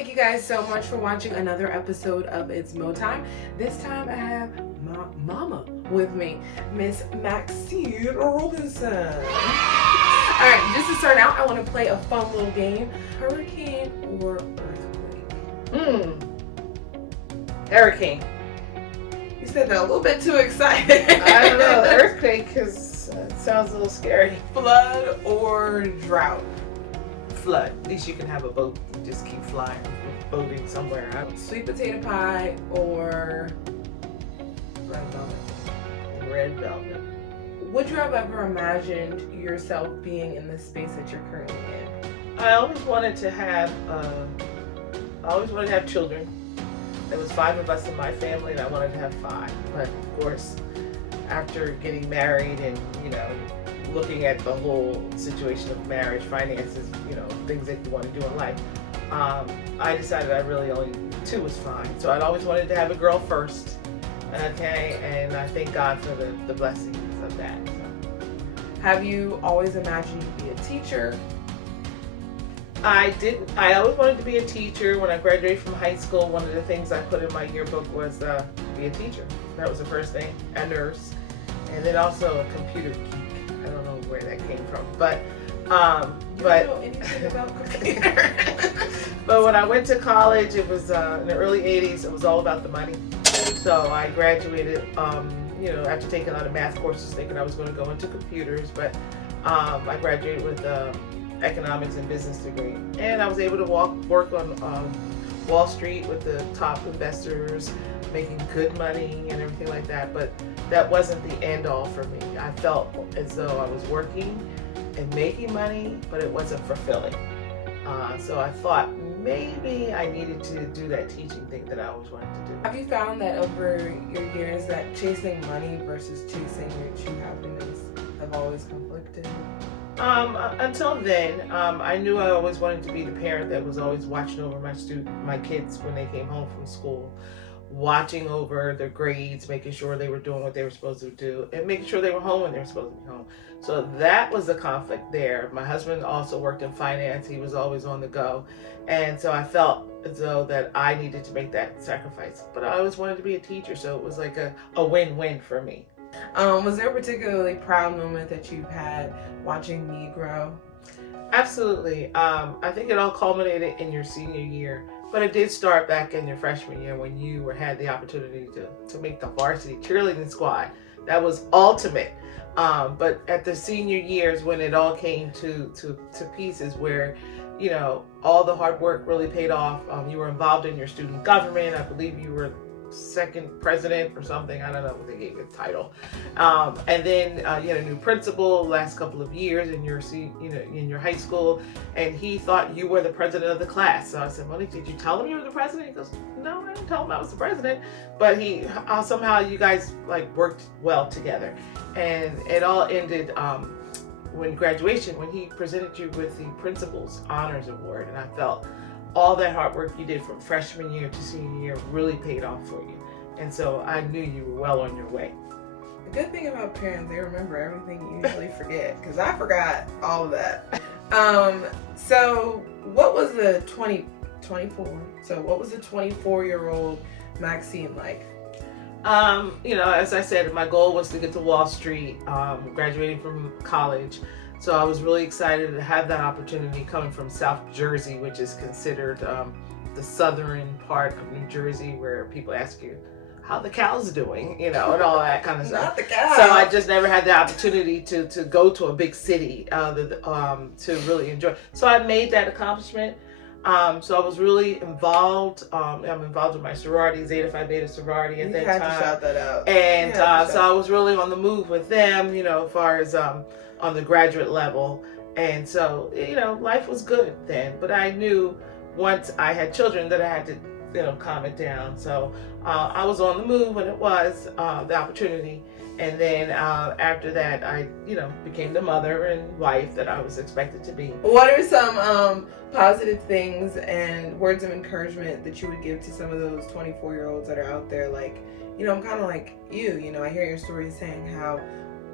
thank you guys so much for watching another episode of It's Mo Time. This time I have my mama with me, Miss Maxine Robinson. All right, just to start out, I want to play a fun little game. Hurricane or earthquake? Hurricane. You said that a little bit too excited. I don't know, earthquake, because it sounds a little scary. Flood or drought? Flood. At least you can have a boat and just keep flying, boating somewhere. Sweet potato pie or red velvet? Red velvet. Would you have ever imagined yourself being in the space that you're currently in? I always wanted to have children. There was 5 of us in my family, and I wanted to have 5. But of course, after getting married and looking at the whole situation of marriage, finances, things that you want to do in life, I decided I really only 2 was fine. So I'd always wanted to have a girl first, okay, and I thank God for the blessings of that. So. Have you always imagined you'd be a teacher? I didn't. I always wanted to be a teacher. When I graduated from high school, one of the things I put in my yearbook was be a teacher. That was the first thing. A nurse, and then also a computer geek. I don't know where that came from, but You don't know anything about computers. But when I went to college, it was in the early '80s. It was all about the money. So I graduated, after taking a lot of math courses, thinking I was going to go into computers, but I graduated with economics and business degree, and I was able to work on Wall Street with the top investors, making good money and everything like that. But that wasn't the end all for me. I felt as though I was working and making money, but it wasn't fulfilling. So I thought maybe I needed to do that teaching thing that I always wanted to do. Have you found that over your years that chasing money versus chasing your true happiness have always conflicted? Until then, I knew I always wanted to be the parent that was always watching over my kids when they came home from school, watching over their grades, making sure they were doing what they were supposed to do, and making sure they were home when they were supposed to be home. So that was the conflict there. My husband also worked in finance. He was always on the go. And so I felt as though that I needed to make that sacrifice. But I always wanted to be a teacher, so it was like a win-win for me. Was there a particularly proud moment that you've had watching me grow? Absolutely. I think it all culminated in your senior year, but it did start back in your freshman year when you had the opportunity to make the varsity cheerleading squad. That was ultimate. But at the senior years, when it all came to pieces, where all the hard work really paid off. You were involved in your student government. I believe you were second president or something. I don't know what they gave you the title. And then you had a new principal last couple of years in your high school, and he thought you were the president of the class. So I said, Monique, did you tell him you were the president? He goes, no, I didn't tell him I was the president. But somehow you guys worked well together, and it all ended when graduation, when he presented you with the principal's honors award, and I felt all that hard work you did from freshman year to senior year really paid off for you. And so I knew you were well on your way. The good thing about parents, they remember everything you usually forget, because I forgot all of that. So what was the 24? So what was the 24-year-old Maxine like? As I said, my goal was to get to Wall Street, graduating from college. So I was really excited to have that opportunity coming from South Jersey, which is considered the southern part of New Jersey, where people ask you how the cow's doing, and all that kind of stuff. Not the cow. So I just never had the opportunity to go to a big city to really enjoy. So I made that accomplishment. So I was really involved. I'm involved with my sorority, Zeta Phi Beta sorority at that time. You had to shout that out. And so I was really on the move with them, as far as on the graduate level. And so, life was good then. But I knew once I had children that I had to, calm it down. So I was on the move when it was the opportunity. And then after that, I, became the mother and wife that I was expected to be. What are some positive things and words of encouragement that you would give to some of those 24-year-olds that are out there? I'm kind of like you. I hear your stories saying how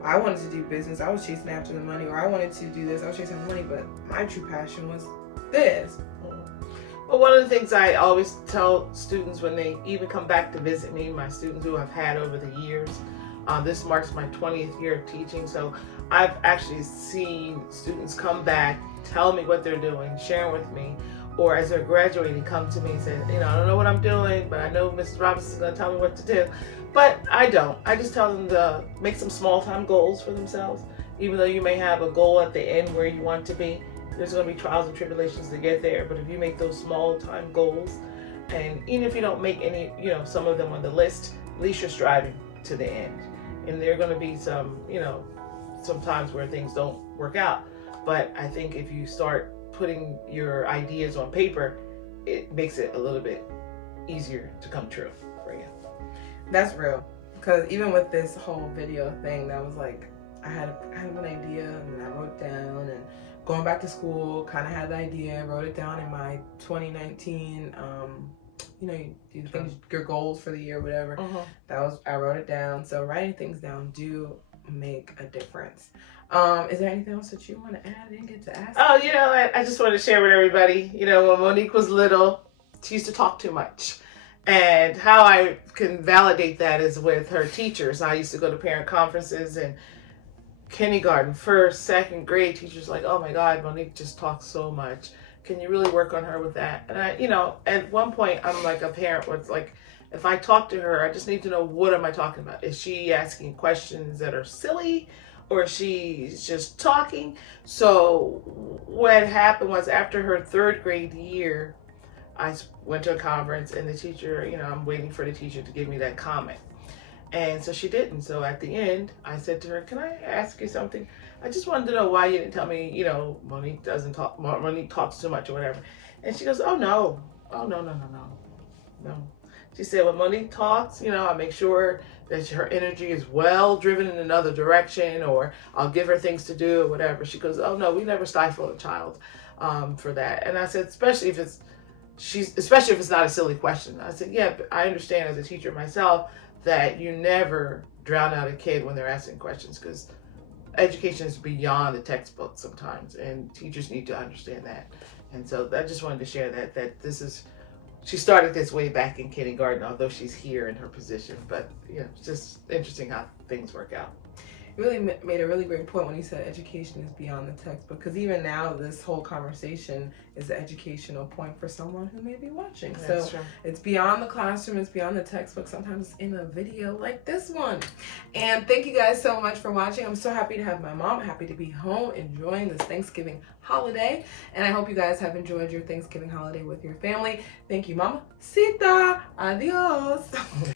I wanted to do business, I was chasing after the money, or I wanted to do this, I was chasing the money, but my true passion was this. Well, Well, one of the things I always tell students when they even come back to visit me, my students who I've had over the years, this marks my 20th year of teaching, so I've actually seen students come back, tell me what they're doing, sharing with me, or as they're graduating, come to me and say, I don't know what I'm doing, but I know Mrs. Robinson is going to tell me what to do. But I don't. I just tell them to make some small-time goals for themselves. Even though you may have a goal at the end where you want to be, there's going to be trials and tribulations to get there. But if you make those small-time goals, and even if you don't make any, some of them on the list, at least you're striving to the end. And there are going to be some, some times where things don't work out. But I think if you start putting your ideas on paper, it makes it a little bit easier to come true for you. That's real. Because even with this whole video thing, that was like, I had an idea and then I wrote down, and going back to school, kind of had the idea, wrote it down in my 2019, you think your goals for the year, whatever. I wrote it down. So writing things down do make a difference. Is there anything else that you want to add? I didn't get to ask. Oh, I just want to share with everybody, when Monique was little, she used to talk too much. And how I can validate that is with her teachers. I used to go to parent conferences, and kindergarten, first, second grade teachers like, oh my God, Monique just talks so much. Can you really work on her with that? And I, at one point, I'm like a parent where it's like, if I talk to her, I just need to know, what am I talking about? Is she asking questions that are silly, or she's just talking? So what happened was, after her third grade year, I went to a conference, and the teacher, I'm waiting for the teacher to give me that comment. And so she didn't. So at the end, I said to her, can I ask you something? I just wanted to know why you didn't tell me, Monique doesn't talk, Monique talks too much or whatever. And she goes, oh no. She said, when Monique talks, I make sure that her energy is well driven in another direction, or I'll give her things to do or whatever. She goes, oh no, we never stifle a child for that. And I said, especially if it's not a silly question. I said, yeah, but I understand as a teacher myself that you never drown out a kid when they're asking questions, because education is beyond the textbook sometimes, and teachers need to understand that. And so I just wanted to share that she started this way back in kindergarten, although she's here in her position. But it's just interesting how things work out. You really made a really great point when you said education is beyond the textbook, because even now this whole conversation is an educational point for someone who may be watching. That's so true. It's beyond the classroom, it's beyond the textbook. Sometimes it's in a video like this one. And thank you guys so much for watching. I'm so happy to have my mom, happy to be home enjoying this Thanksgiving holiday. And I hope you guys have enjoyed your Thanksgiving holiday with your family. Thank you, Mama. Sita. Adios.